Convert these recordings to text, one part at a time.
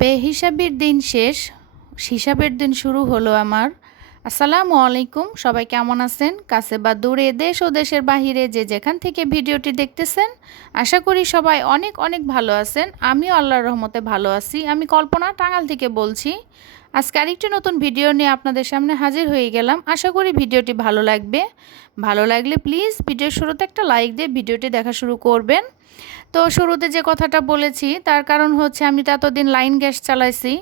বেহিসাবির দিন শেষ, হিসাবের দিন শুরু হলো আমার। আসসালামু আলাইকুম, সবাই কেমন আছেন? কাছে বা দূরে, দেশ ও দেশের বাহিরে যে যেখান থেকে ভিডিওটি দেখতেছেন, আশা করি সবাই অনেক অনেক ভালো আছেন। আমিও আল্লাহর রহমতে ভালো আছি। আমি কল্পনা টাঙ্গাল থেকে বলছি, আজকে আরেকটি নতুন ভিডিও নিয়ে আপনাদের সামনে হাজির হয়ে গেলাম। আশা করি ভিডিওটি ভালো লাগবে। ভালো লাগলে প্লিজ ভিডিওর শুরুতে একটা লাইক দিয়ে ভিডিওটি দেখা শুরু করবেন। তো শুরুতে যে কথাটা বলেছি, তার কারণ হচ্ছে আমি তো এতদিন লাইন গ্যাস চালাইছি,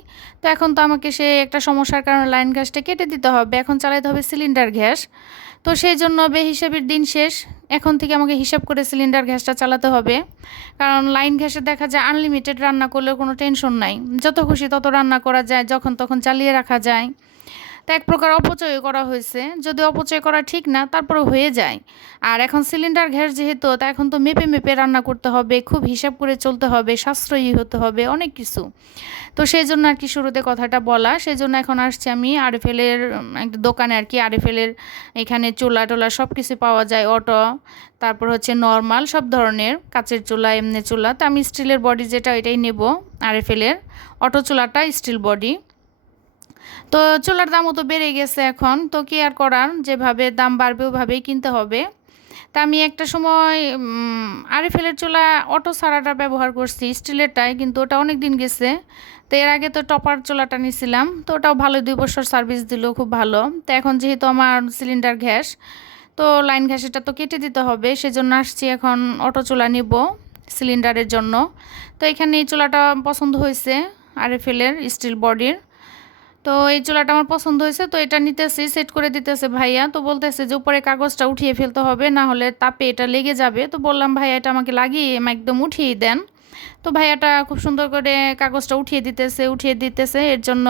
তো এখন তো আমাকে সে একটা সমস্যার কারণে লাইন গ্যাসটা কেটে দিতে হবে, এখন চালাইতে হবে সিলিন্ডার গ্যাস তো সেই জন্য বে হিসাবের দিন শেষ, এখন থেকে আমাকে হিসাব করে সিলিন্ডার গ্যাসটা চালাতে হবে। কারণ লাইন গ্যাসে দেখা যায় আনলিমিটেড রান্না করলেও কোনো টেনশন নাই, যত খুশি তত রান্না করা যায়, যখন তখন চালিয়ে রাখা যায়। তা এক প্রকার অপচয় করা হয়েছে। যদি অপচয় করা ঠিক না তারপরে হয়ে যায়। আর এখন সিলিন্ডার গ্যাস যেহেতু, তা এখন তো মেপে মেপে রান্না করতে হবে, খুব হিসাব করে চলতে হবে, সাশ্রয়ী হতে হবে, অনেক কিছু। তো সেই জন্য আর কি শুরুতে কথাটা বলা। সেই জন্য এখন আসছি আমি আরএফএলের, একটা দোকানে আর কি আরএফএলের এখানে চুলা টোলা সব কিছু পাওয়া যায়, অটো, তারপর হচ্ছে নর্মাল সব ধরনের, কাচের চুলা, এমনি চুলা। তো আমি স্টিলের বডি যেটা এটাই নেব আরএফএলের। অটো চুলাটা স্টিল বডি। তো চুলার দামও তো বেড়ে গেছে এখন। তো কি আর করার? যেভাবে দাম বাড়বে, ওভাবেই কিনতে হবে। তা আমি একটা সময় আরিফেলের চুলা অটো সারাটা ব্যবহার করছি, স্টিলেরটাই, কিন্তু ওটা অনেক দিন গেছে। তো এর আগে তো টপার চুলাটা নিয়েছিলাম তো ওটাও ভালো দুই বছর সার্ভিস দিল, খুব ভালো। তো এখন যেহেতু আমার সিলিন্ডার গ্যাস, তো লাইন গ্যাসেটা তো কেটে দিতে হবে, সেজন্য আসছি এখন অটো চুলা নিব সিলিন্ডারের জন্য। তো এখানে এই চুলাটা পছন্দ হয়েছে আরএফএলের স্টিল বডির। তো এই চুলাটা আমার পছন্দ হয়েছে, তো এটা নিতেছি সেট করে দিতেছে ভাইয়া। তো বলতেছে যে উপরে কাগজটা উঠিয়ে ফেলতে হবে, না হলে তাপে এটা লেগে যাবে। তো বললাম, ভাইয়া, এটা আমাকে লাগিয়ে একদম উঠিয়ে দেন। তো ভাইয়াটা খুব সুন্দর করে কাগজটা উঠিয়ে দিতেছে উঠিয়ে দিতেছে। এর জন্য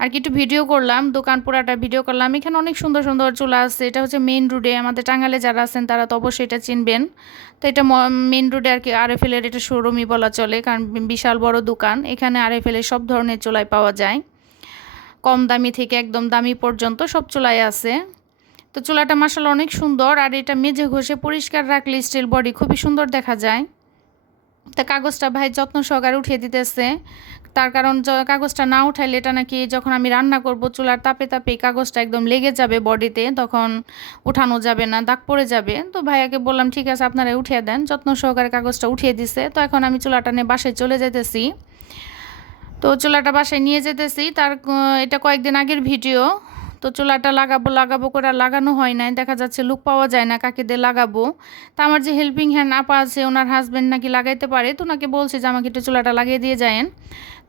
আর কি একটু ভিডিও করলাম, দোকান পুরাটা ভিডিও করলাম। এখানে অনেক সুন্দর সুন্দর চুলা আছে। এটা হচ্ছে মেন রোডে আমাদের টাঙ্গালে যারা আছেন, তারা তো অবশ্যই এটা চিনবেন। তো এটা মেন রোডে আর কি আরএফএলের এটা শোরুমই বলা চলে, কারণ বিশাল বড় দোকান। এখানে আরএফএলের সব ধরনের চুলাই পাওয়া যায়। কম দামি থেকে একদম দামি পর্যন্ত সব চুলাই আছে। তো চুলাটা মাসাল অনেক সুন্দর আর এটা মেঝে ঘষে পরিষ্কার রাখলে স্টিল বডি খুবই সুন্দর দেখা যায়। তা কাগজটা ভাই যত্ন সহকারে উঠিয়ে দিতেছে। তার কারণ কাগজটা না উঠাইলে এটা নাকি যখন আমি রান্না করব চুলার তাপে তাপে কাগজটা একদম লেগে যাবে বডিতে, তখন উঠানো যাবে না, দাগ পড়ে যাবে। তো ভাইয়াকে বললাম, ঠিক আছে আপনারা উঠিয়ে দেন। যত্ন সহকারে কাগজটা উঠিয়ে দিছে। তো এখন আমি চুলাটা নিয়ে বাসায় চলে যেতেছি তো চুলাটা বাসায় নিয়ে যেতেছি। তার এটা কয়েকদিন আগের ভিডিও। তো চুলাটা লাগাবো লাগাবো করে লাগানো হয় নাই। দেখা যাচ্ছে লুক পাওয়া যায় না, কাকে দিয়ে লাগাবো। তা আমার যে হেল্পিং হ্যান্ড আপা আছে, ওনার হাজব্যান্ড নাকি লাগাইতে পারে। তো ওনাকে বলছে যে আমাকে একটু চুলাটা লাগিয়ে দিয়ে যায়েন।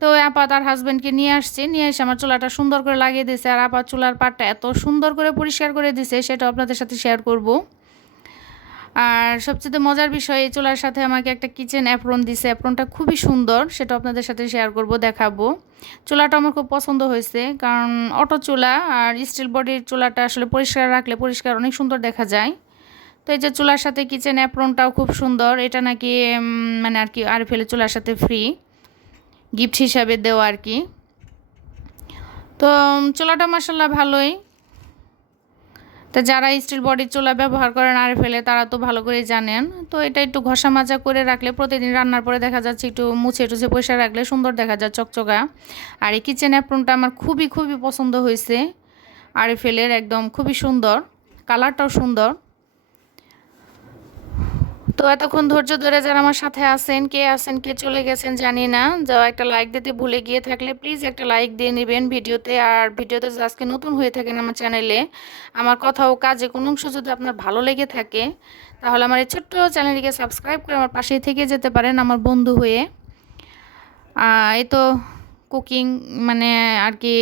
তো ওই আপা তার হাজব্যান্ডকে নিয়ে আসছে। নিয়ে এসে আমার চুলাটা সুন্দর করে লাগিয়ে দিয়েছে। আর আপা চুলার পাটটা এত সুন্দর করে পরিষ্কার করে দিছে সেটা আপনাদের সাথে শেয়ার করব। আর সবচেয়ে মজার বিষয় এই চুলার সাথে আমাকে একটা কিচেন অ্যাপ্রন দিছে। অ্যাপ্রনটা খুবই সুন্দর, সেটা আপনাদের সাথে শেয়ার করব, দেখাবো। চুলাটা আমার খুব পছন্দ হয়েছে, কারণ অটো চুলা আর স্টিল বডির চুলাটা আসলে পরিষ্কার রাখলে পরিষ্কার অনেক সুন্দর দেখা যায়। তো এই যে চুলার সাথে কিচেন অ্যাপ্রনটাও খুব সুন্দর, এটা নাকি মানে আর কি আর ফেলে চুলার সাথে ফ্রি গিফট হিসাবে দেওয়া আর কি। তো চুলাটা মাসাল্লাহ ভালোই। তো যারা স্টিল বডির চুলা ব্যবহার করেন আর ফেলে, তারা তো ভালো করে জানেন। তো এটা একটু ঘষা মাজা করে রাখলে প্রতিদিন রান্নার পরে দেখা যাচ্ছে একটু মুছে টুছে পয়সা রাখলে সুন্দর দেখা যায় চকচকা। আর এই কিচেন অ্যাপ্রনটা আমার খুবই খুবই পছন্দ হয়েছে। আর ফেলের একদম খুবই সুন্দর কালারটাও সুন্দর। তো এতক্ষণ ধৈর্য ধরে যারা আমার সাথে আছেন, কে আছেন, কে চলে গেছেন জানি না। যা একটা লাইক দিতে ভুলে গিয়ে থাকলে প্লিজ একটা লাইক দিয়ে নেবেন ভিডিওতে। আর ভিডিওতে আজকে নতুন হয়ে থাকেন আমার চ্যানেলে আমার কথা ও কাজে কোনো অংশ যদি আপনার ভালো লেগে থাকে, তাহলে আমার এই ছোট্ট চ্যানেলটিকে সাবস্ক্রাইব করে আমার পাশেই থেকে যেতে পারেন আমার বন্ধু হয়ে। এই তো কুকিং মানে আর কি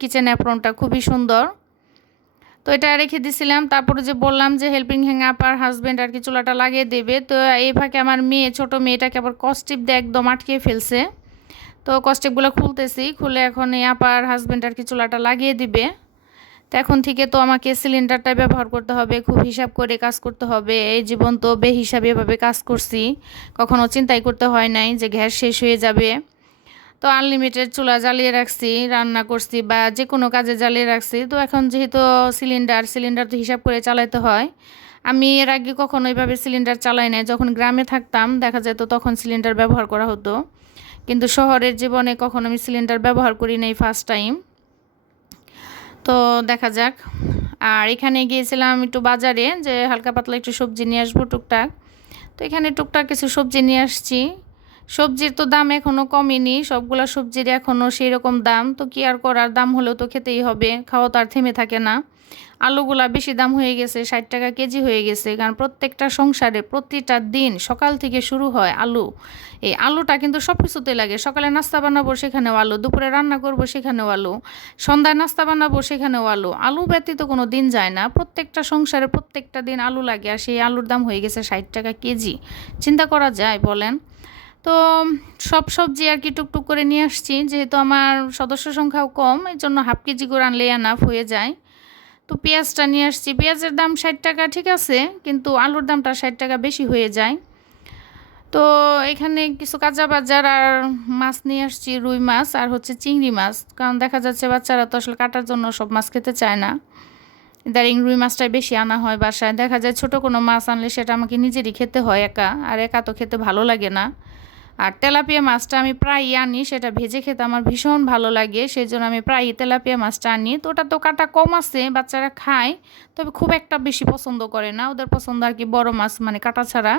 কিচেন অ্যাপ্রনটা খুবই সুন্দর। তো এটা রেখে দিছিলাম। তারপরে যে বললাম যে হেল্পিং হ্যাং আপার হাজব্যান্ড আর কি চুলাটা লাগিয়ে দেবে। তো এই ফাঁকে আমার মেয়ে, ছোট মেয়েটাকে আবার কস্টিপ দিয়ে একদম আটকে ফেলছে। তো কস্টিপগুলো খুলতেছি। খুলে এখন এই আপার হাজব্যান্ড আর কি চুলাটা লাগিয়ে দিবে। তো এখন থেকে তো আমাকে সিলিন্ডারটা ব্যবহার করতে হবে, খুব হিসাব করে কাজ করতে হবে। এই জীবন তো বে হিসাবে এভাবে কাজ করছি। কখনো চিন্তাই করতে হয় নাই যে গ্যাস শেষ হয়ে যাবে। তো আনলিমিটেড চুলা জ্বালিয়ে রাখছি, রান্না করছি বা যে কোনো কাজে জ্বালিয়ে রাখছি। তো এখন যেহেতু সিলিন্ডার সিলিন্ডার তো হিসাব করে চালাতে হয়। আমি এর আগে কখনো এইভাবে সিলিন্ডার চালাই নাই। যখন গ্রামে থাকতাম, দেখা যেত তখন সিলিন্ডার ব্যবহার করা হতো। কিন্তু শহরের জীবনে কখনো আমি সিলিন্ডার ব্যবহার করি নাই ফার্স্ট টাইম তো দেখা যাক। আর এখানে গিয়েছিলাম একটু বাজারে, যে হালকা পাতলা একটু সবজি নিয়ে আসব টুকটাক। তো এখানে টুকটাক কিছু সবজি নিয়ে আসছি। সবজির তো দাম এখনও কমেনি, সবগুলো সবজির এখনও সেই রকম দাম, তো কি আর করার? দাম হলেও তো খেতেই হবে, খাওয়া তো আর থেমে থাকে না। আলুগুলা বেশি দাম হয়ে গেছে, ষাট টাকা কেজি হয়ে গেছে, কারণ প্রত্যেকটা সংসারে প্রতিটা দিন সকাল থেকে শুরু হয় আলু। এই আলুটা কিন্তু সব কিছুতেই লাগে, সকালে নাস্তা বানাবো সেখানেও আলু, দুপুরে রান্না করব সেখানেও আলু, সন্ধ্যায় নাস্তা বানাবো সেখানেও আলু। আলু ব্যতীত কোনো দিন যায় না, প্রত্যেকটা সংসারে প্রত্যেকটা দিন আলু লাগে, আর সেই আলুর দাম হয়ে গেছে ষাট টাকা কেজি। চিন্তা করা যায়, বলেন। তো সব সবজি আর কি টুকটুক করে নিয়ে আসছি। যেহেতু আমার সদস্য সংখ্যাও কম এই জন্য হাফ কেজি করে আনলে আনাফ হয়ে যায়। তো পেঁয়াজটা নিয়ে আসছি। পেঁয়াজের দাম ষাট টাকা ঠিক আছে, কিন্তু আলুর দামটা ষাট টাকা বেশি হয়ে যায়। তো এখানে কিছু কাঁচা বাজার আর মাছ নিয়ে আসছি, রুই মাছ আর হচ্ছে চিংড়ি মাছ। কারণ দেখা যাচ্ছে বাচ্চারা তো আসলে কাটার জন্য সব মাছ খেতে চায় না। দারিং রুই মাছটাই বেশি আনা হয় বাসায়। দেখা যায় ছোট কোনো মাছ আনলে সেটা আমাকে নিজেরই খেতে হয় একা, আর একা তো খেতে ভালো লাগে না। আর তেলাপিয়া মাছটা আমি প্রায়ই আনি, সেটা ভেজে খেতে আমার ভীষণ ভালো লাগে সেই জন্য আমি প্রায়ই তেলাপিয়া মাছটা আনি। তো ওটা তো কাটা কম আছে, বাচ্চারা খায়, তবে খুব একটা বেশি পছন্দ করে না, ওদের পছন্দ আর কি বড় মাছ মানে কাটা ছাড়া।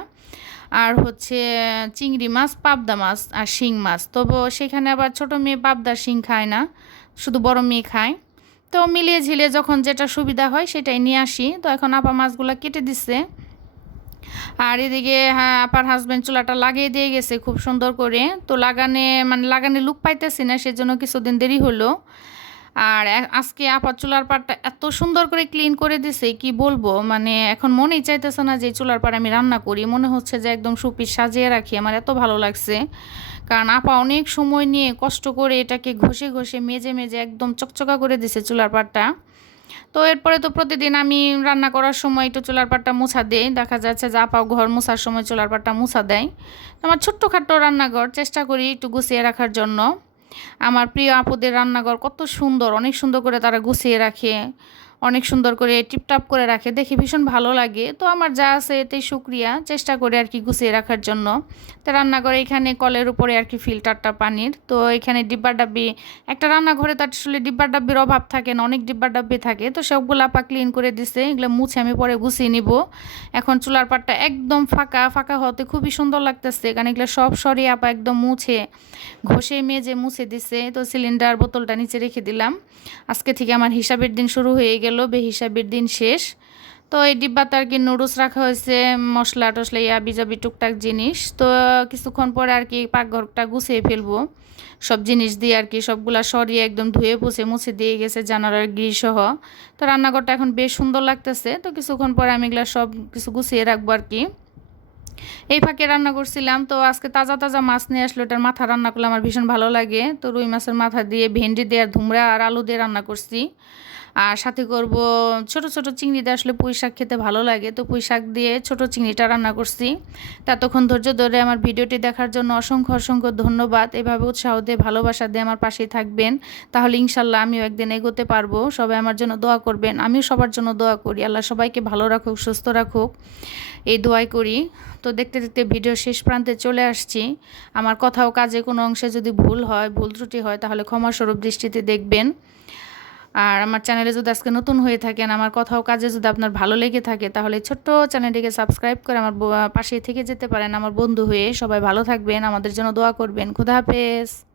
আর হচ্ছে, চিংড়ি মাছ, পাবদা মাছ আর শিং মাছ, তবে সেখানে আবার ছোট মেয়ে পাবদা শিং খায় না, শুধু বড় মেয়ে খায়। তো মিলিয়ে ঝিলিয়ে যখন যেটা সুবিধা হয়, সেটাই নিয়ে আসি। তো এখন আপা মাছগুলো কেটে দিচ্ছে আর এদিকে হ্যাঁ আপার হাজব্যান্ড চুলাটা লাগিয়ে দিয়ে গেছে খুব সুন্দর করে। তো লাগানে মানে লাগানে লুক পাইতেছি না, সেজন্য কিছুদিন দেরি হলো। আর আজকে আপার চুলার পাড়টা এত সুন্দর করে ক্লিন করে দিছে, কি বলব? মানে এখন মনেই চাইতেছে না যে চুলার পাড় আমি রান্না করি। মনে হচ্ছে যে একদম সুপিস সাজিয়ে রাখি, আমার এত ভালো লাগছে। কারণ আপা অনেক সময় নিয়ে কষ্ট করে এটাকে ঘষে ঘষে মেজে মেজে একদম চকচকা করে দিছে চুলার পাড়টা। তো এরপরে তো প্রতিদিন আমি রান্না করার সময় একটু চুলার পাটটা মুছা দেই। দেখা যাচ্ছে যা পাও ঘর মুছার সময় চুলার পাটটা মুছা দেয়। আমার ছোট্টখাট্টো রান্নাঘর, চেষ্টা করি একটু গুছিয়ে রাখার জন্য। আমার প্রিয় আপুদের রান্নাঘর কত সুন্দর, অনেক সুন্দর করে তারা গুছিয়ে রাখে। অনেক সুন্দর করে টিপটাপ করে রাখে। দেখে ভীষণ ভালো লাগে। তো আমার যা আছে এতেই সুক্রিয়া চেষ্টা করে আর কি গুছিয়ে রাখার জন্য। তো রান্নাঘরে এখানে কলের উপরে আর কি ফিল্টারটা পানির। তো এখানে ডিব্বা ডাব্বি, একটা রান্নাঘরে তো আসলে ডিব্বা ডাব্বির অভাব থাকে না, অনেক ডিব্বা ডাব্বি থাকে। তো সবগুলো আপা ক্লিন করে দিছে, এগুলো মুছে আমি পরে গুছিয়ে নিব। এখন চুলার পাটটা একদম ফাঁকা ফাঁকা হতে খুবই সুন্দর লাগতেছে। কারণ এগুলো সব সরিয়ে আপা একদম মুছে, ঘষে, মেজে মুছে দিছে। তো সিলিন্ডার বোতলটা নিচে রেখে দিলাম। আজকে থেকে আমার হিসাবের দিন শুরু হয়ে গেল। বেহিসাবের দিন শেষ। তো এই ডিব্বাতে আর কি নুডলস রাখা হয়েছে, মশলা টশলা ইয়া, বিজাবি, টুকটাক জিনিস। তো কিছুক্ষণ পরে আর কি পাকঘরটা গুছিয়ে ফেলব। সব জিনিস দিয়ে আর কি সবগুলা সরিয়ে একদম ধুয়ে পুছে মুছে দিয়ে গেছে জানালার সহ তো রান্নাঘরটা এখন বেশ সুন্দর লাগতেছে। তো কিছুক্ষণ পরে আমি এগুলো সব কিছু গুছিয়ে রাখব আর কি। এই ফাঁকে রান্না করছিলাম। তো আজকে তাজা তাজা মাছ নিয়ে আসলো। ওটার মাথা রান্না করলে আমার ভীষণ ভালো লাগে। তো রুই মাছের মাথা দিয়ে, ভেন্ডি দিয়ে, আর ধুমরা আর আলু দিয়ে রান্না করছি। আর সাথে করব ছোট ছোট চিংড়ি দিয়ে আসলে পুঁই শাক খেতে ভালো লাগে। তো পুঁই শাক দিয়ে ছোট চিংড়িটা রান্না করছি। ততক্ষণ ধৈর্য ধরে আমার ভিডিওটি দেখার জন্য অসংখ্য অসংখ্য ধন্যবাদ। এভাবে উৎসাহ দিয়ে, ভালোবাসা দিয়ে আমার পাশেই থাকবেন। তাহলে ইনশাল্লাহ আমিও একদিন এগোতে পারব। সবাই আমার জন্য দোয়া করবেন। আমিও সবার জন্য দোয়া করি। আল্লাহ সবাইকে ভালো রাখুক, সুস্থ রাখুক। এই দোয়াই করি। তো দেখতে দেখতে ভিডিও শেষ প্রান্তে চলে আসছি। আমার কথাও কাজে কোনো অংশে যদি ভুল হয়, ভুল ত্রুটি হয়, তাহলে ক্ষমাস্বরূপ দৃষ্টিতে দেখবেন। আর আমার চ্যানেলে যদি আজকে নতুন হয়ে থাকেন আমার কথাও কাজে যদি আপনার ভালো লেগে থাকে, তাহলে ছোট্ট চ্যানেলটিকে সাবস্ক্রাইব করে আমার পাশে থেকে যেতে পারেন, আমার বন্ধু হয়ে সবাই ভালো থাকবেন, আমাদের জন্য দোয়া করবেন। খুদা হাফেজ।